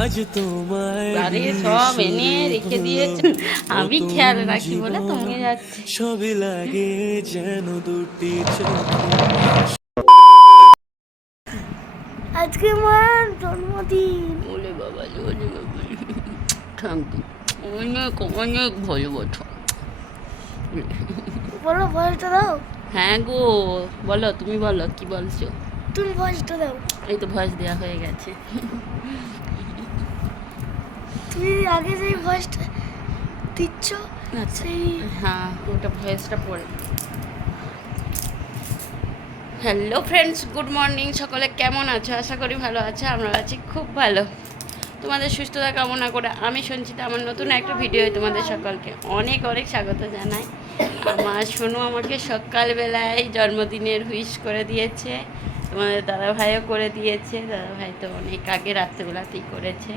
আজ তোমায় আরে সব এনে রেখে দিয়েছে আমি খেয়াল রাখি বলে তুমি যাচ্ছি। সবই লাগে যেন দুটি আজকে আমার জন্মদিন। বলে বাবা বলে বাবা থ্যাংক ইউ অনেক অনেক ভালোবাসা বলো ভয়েসটা দাও। হ্যাঁ গো বলো তুমি বলো কি বলছো? তুমি ভয়েসটা দাও। এই তো ভয়েস দেওয়া হয়ে গেছে। তুমি আগে যেই ভয়েসটা দিচ্ছ আচ্ছা। সেই হ্যাঁ ওটা ভয়েসটা পড়ে হ্যালো ফ্রেন্ডস গুড মর্নিং সকলে কেমন আছো? আশা করি ভালো আছে আমরা আছি খুব ভালো। তোমাদের সুস্থতা কামনা করে আমি সঞ্চিতা আমার নতুন একটা ভিডিও তোমাদের সকলকে অনেক অনেক স্বাগত জানাই। আমার সোনু আমাকে সকালবেলায় জন্মদিনের হুইশ করে দিয়েছে তোমাদের দাদাভাইও করে দিয়েছে দাদাভাই তো অনেক আগে রাত্রেবেলাতেই করেছে।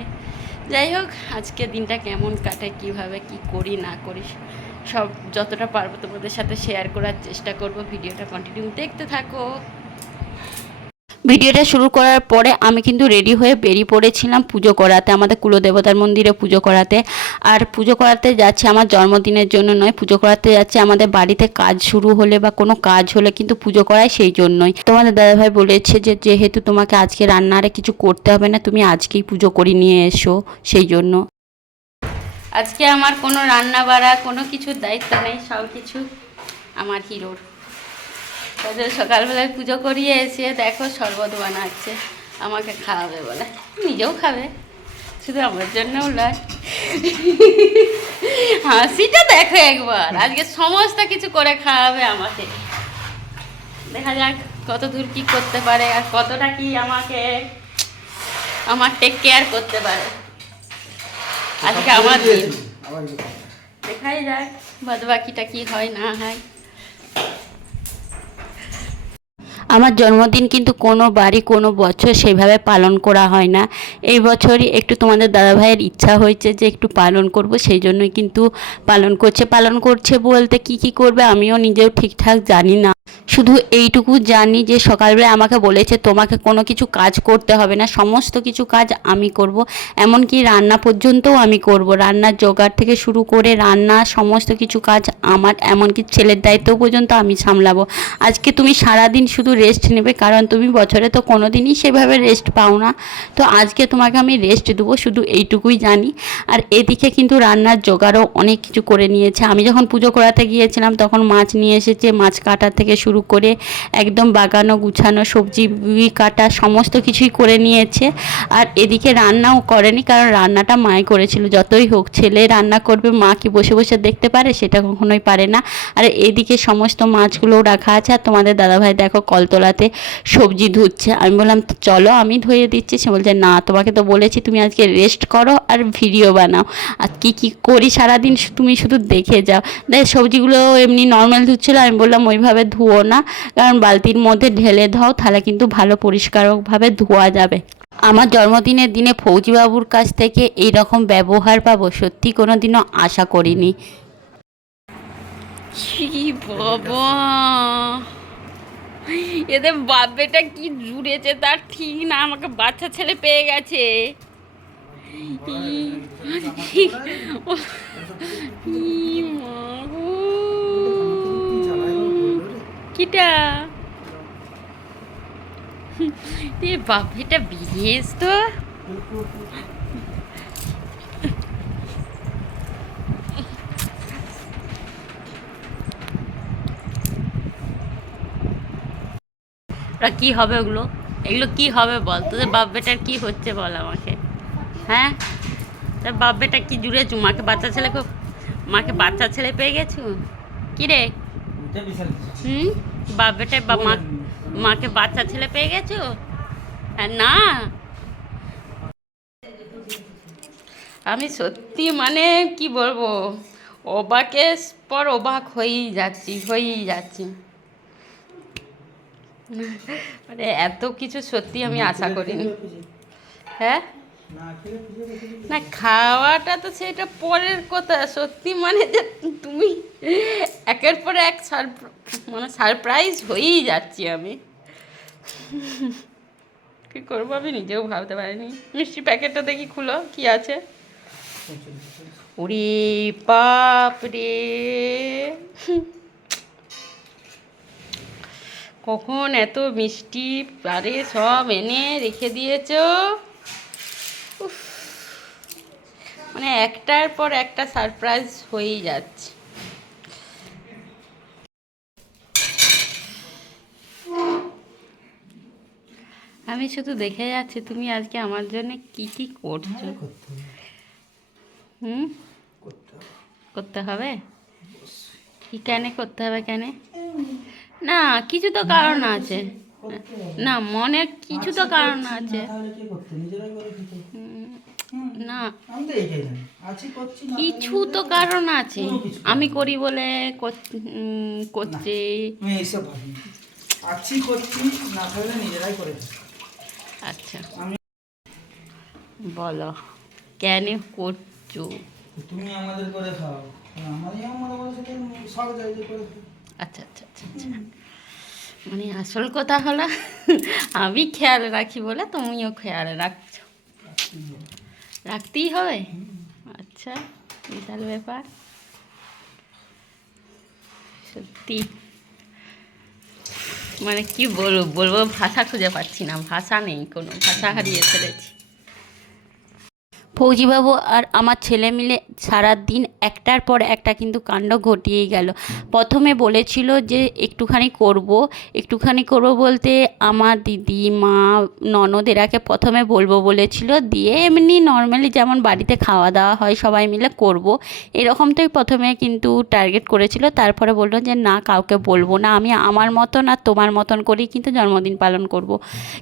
যাই হোক, আজকে দিনটা কেমন কাটে কীভাবে, কি করি, না করি, সব যতটা পারব তোমাদের সাথে শেয়ার করার চেষ্টা করব। ভিডিওটা কন্টিনিউ দেখতে থাকো। ভিডিওটা শুরু করার পরে আমি কিন্তু রেডি হয়ে বেরিয়ে পড়েছিলাম পুজো করাতে, আমাদের কুলদেবতার মন্দিরে পুজো করাতে। আর পুজো করাতে যাচ্ছে আমার জন্মদিনের জন্য নয়, পুজো করাতে যাচ্ছে আমাদের বাড়িতে কাজ শুরু হলে বা কোনো কাজ হলে কিন্তু পুজো করায় সেই জন্যই। তোমাদের দাদাভাই বলেছে যে, যেহেতু তোমাকে আজকে রান্নারে কিছু করতে হবে না, তুমি আজকেই পুজো করে নিয়ে এসো সেই জন্য। আজকে আমার কোনো রান্না বাড়া কোনো কিছুর দায়িত্ব নেই সব কিছু আমার হিরোর। সকালবেলায় পুজো করিয়ে এসে দেখো শরবত বানাচ্ছে আমাকে খাওয়াবে বলে। নিজেও খাবে শুধু আমার জন্যও নয়। হাসিটা দেখো একবার আজকে সমস্ত কিছু করে খাওয়াবে আমাকে। দেখা যাক কত দূর কি করতে পারে আর কতটা কি আমাকে আমার টেক কেয়ার করতে পারে। আজকে আমার দিন। দেখাই যাক বাদ বাকিটা কি হয় না হয়। আমার জন্মদিন কিন্তু কোনো বাড়ি, কোনো বছর সেভাবে পালন করা হয় না। এই বছরই একটু তোমাদের দাদাভাইয়ের ইচ্ছা হয়েছে যে একটু পালন করব, সেই জন্যই কিন্তু পালন করছে। পালন করছে বলতে কি কি করবে আমিও নিজেও ঠিকঠাক জানি না। শুধু এইটুকু জানি যে সকালবেলা আমাকে বলেছে, তোমাকে কোনো কিছু কাজ করতে হবে না, সমস্ত কিছু কাজ আমি করব। এমনকি রান্না পর্যন্তও আমি করব। রান্নার জোগাড় থেকে শুরু করে রান্না, সমস্ত কিছু কাজ আমার, এমনকি ছেলের দায়িত্ব পর্যন্ত আমি সামলাবো। আজকে তুমি সারাদিন শুধু রেস্ট নেবে, কারণ তুমি বছরে তো কোনো দিনই সেভাবে রেস্ট পাও না। তো আজকে তোমাকে আমি রেস্ট দেবো, শুধু এইটুকুই জানি। আর এদিকে কিন্তু রান্নার জোগাড়ও অনেক কিছু করে নিয়েছে। আমি যখন পুজো করাতে গিয়েছিলাম, তখন মাছ নিয়ে এসেছে, মাছ কাটার থেকে শুরু করে একদম বাগানো, গুছানো, সবজি কাটা, সমস্ত কিছুই করে নিয়েছে। আর এদিকে রান্নাও করেনি, কারণ রান্নাটা মাই করেছিল। যতই হোক, ছেলে রান্না করবে, মা কি বসে বসে দেখতে পারে সেটা কখনোই পারে না। আর এদিকে সমস্ত মাছগুলোও রাখা আছে। আর তোমাদের দাদাভাই দেখো কলতলাতে সবজি ধুচ্ছে। আমি বললাম, চলো, আমি ধুয়ে দিচ্ছি। সে বলছে, না, তোমাকে তো বলেছি, তুমি আজকে রেস্ট করো আর ভিডিও বানাও। আর কি কি করি সারাদিন, তুমি শুধু দেখে যাও। দেখ, সবজিগুলো এমনি নর্মাল ধুচ্ছিলো। আমি বললাম, ওইভাবে ধুও না কারণ বালতির মধ্যে ঢেলে দাও তাহলে কিন্তু ভালো পরিষ্কারভাবে ধোয়া যাবে। আমার জন্মদিনের দিনে ফৌজিবাবুর কাছ থেকে এই রকম ব্যবহার পাবো সত্যি কোনো দিনও আশা করিনি। কি বাবা এদের বাপেটা কি জুড়েছে তার ঠিক না আমাকে বাচ্চা ছেলে পেয়ে গেছে। ই- ই মা গো। কিটা এ বিয়েস তো। কি হবে ওগুলো? এগুলো কি হবে বল? তোদের বাপ বেটার কি হচ্ছে বল আমাকে? হ্যাঁ? তোর বাপ বেটা কি জুড়েছু মাকে বাচ্চা ছেলে মাকে বাচ্চা ছেলে পেয়ে গেছু? কি রে? হুম? বাপ বেটার বা মা মাকে বাচ্চা ছেলে পেয়ে গেছো? হ্যাঁ না। আমি সত্যি মানে কি বলব? অবাকের পর অবাক হয়েই যাচ্ছি হয়েই যাচ্ছি। মানে এত কিছু সত্যি আমি আশা করিনি। হ্যাঁ? না খাওয়াটা তো সেটা পরের কথা, সত্যি মানে যে তুমি একের পর এক মানে সারপ্রাইজ হয়েই যাচ্ছি আমি। কি করব আমি নিজেও ভাবতে পারিনি। মিষ্টি প্যাকেটটা দেখি খুলো, কি আছে? উরি বাপ রে। কখন এত মিষ্টি, আরে সব এনে রেখে দিয়েছ? মানে একটার পর একটা সারপ্রাইজ হয়েই যাচ্ছে। আমি শুধু দেখে যাচ্ছি তুমি আজকে আমার জন্য কি কি করছ? হুম? করতে হবে। কি কেন করতে হবে কেন? না কিছু তো কারণ আছে। না মনে কিছু তো কারণ আছে। হুম, না আমি তো এইটাই জানি আছি করছি না কিছু তো কারণ আছে। আমি করি বলে কর- করছি। আছি করছি না থাকলে নিজেরাই করে আচ্ছা। বলো কেন করছ? তুমি আমাদের করে খাও। আমারই আমাদের সব জায়গায় করে আচ্ছা আচ্ছা আচ্ছা আচ্ছা। মানে আসল কথা হলো আমি খেয়াল রাখি বলে তুমিও খেয়াল রাখছো। রাখতেই হবে? আচ্ছা বিশাল ব্যাপার। সত্যি। মানে কি বলব বলব ভাষা খুঁজে পাচ্ছি না, ভাষা নেই কোনো, ভাষা হারিয়ে ফেলেছি। ফৌজিবাবু আর আমার ছেলে মিলে সারা দিন একটার পর একটা কিন্তু কাণ্ড ঘটিয়েই গেল। প্রথমে বলেছিল যে, একটুখানি করব একটুখানি করব বলতে আমার দিদি, মা, ননদ এরাকে প্রথমে বলব বলেছিল। দিয়ে এমনি নর্মালি যেমন বাড়িতে খাওয়া দাওয়া হয়, সবাই মিলে করব। এরকম এরকমটাই প্রথমে কিন্তু টার্গেট করেছিল। তারপরে বলল যে, না, কাউকে বলব না। আমি আমার মতন আর তোমার মতন করেই কিন্তু জন্মদিন পালন করব।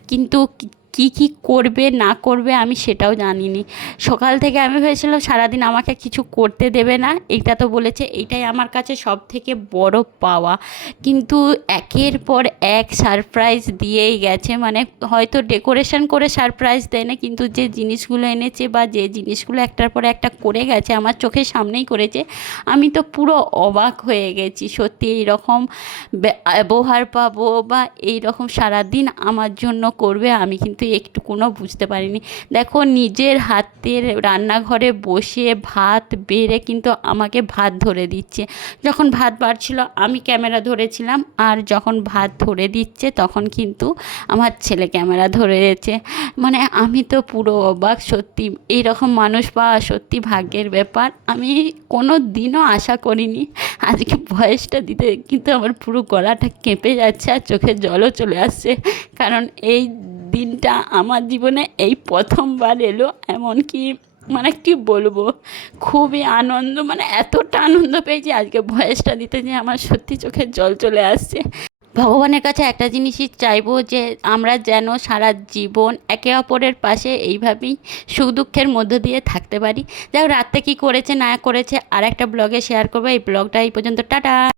কিন্তু কি- কি করবে, না করবে আমি সেটাও জানিনি। সকাল থেকে আমি ভেবেছিলাম সারাদিন আমাকে কিছু করতে দেবে না। এইটা তো বলেছে এইটাই আমার কাছে সব থেকে বড় পাওয়া। কিন্তু একের পর এক সারপ্রাইজ দিয়েই গেছে। মানে হয়তো ডেকোরেশন করে সারপ্রাইজ দেয় না, কিন্তু যে জিনিসগুলো এনেছে বা যে জিনিসগুলো একটার পর একটা করে গেছে, আমার চোখের সামনেই করেছে, আমি তো পুরো অবাক হয়ে গেছি। সত্যি এইরকম ব্যবহার পাবো বা এই রকম সারাদিন আমার জন্য করবে, আমি কিন্তু একটুকুনও বুঝতে পারিনি। দেখো নিজের হাতের রান্নাঘরে বসে ভাত বেড়ে কিন্তু আমাকে ভাত ধরে দিচ্ছে। যখন ভাত বাড়ছিল আমি ক্যামেরা ধরেছিলাম আর যখন ভাত ধরে দিচ্ছে তখন কিন্তু আমার ছেলে ক্যামেরা ধরেছে। মানে আমি তো পুরো অবাক, সত্যি এইরকম মানুষ পাওয়া সত্যি ভাগ্যের ব্যাপার। আমি কোনো দিনও আশা করিনি। আজকে ভয়েসটা দিতে কিন্তু আমার পুরো গলাটা কেঁপে যাচ্ছে আর চোখে জলও চলে আসছে। কারণ এই দিনটা আমার জীবনে এই প্রথমবার এলো, এমনকি মানে কি বলব, খুবই আনন্দ মানে এতটা আনন্দ পেয়েছি, আজকে ভয়েসটা দিতে যে আমার সত্যি চোখে জল চলে আসছে। ভগবানের কাছে একটা জিনিসই চাইব যে আমরা যেন সারা জীবন একে অপরের পাশে এইভাবেই সুখ দুঃখের মধ্য দিয়ে থাকতে পারি। যাই রাত্রে কী করেছে না করেছে আর একটা ব্লগে শেয়ার করব। এই ব্লগটা এই পর্যন্ত। টাটা!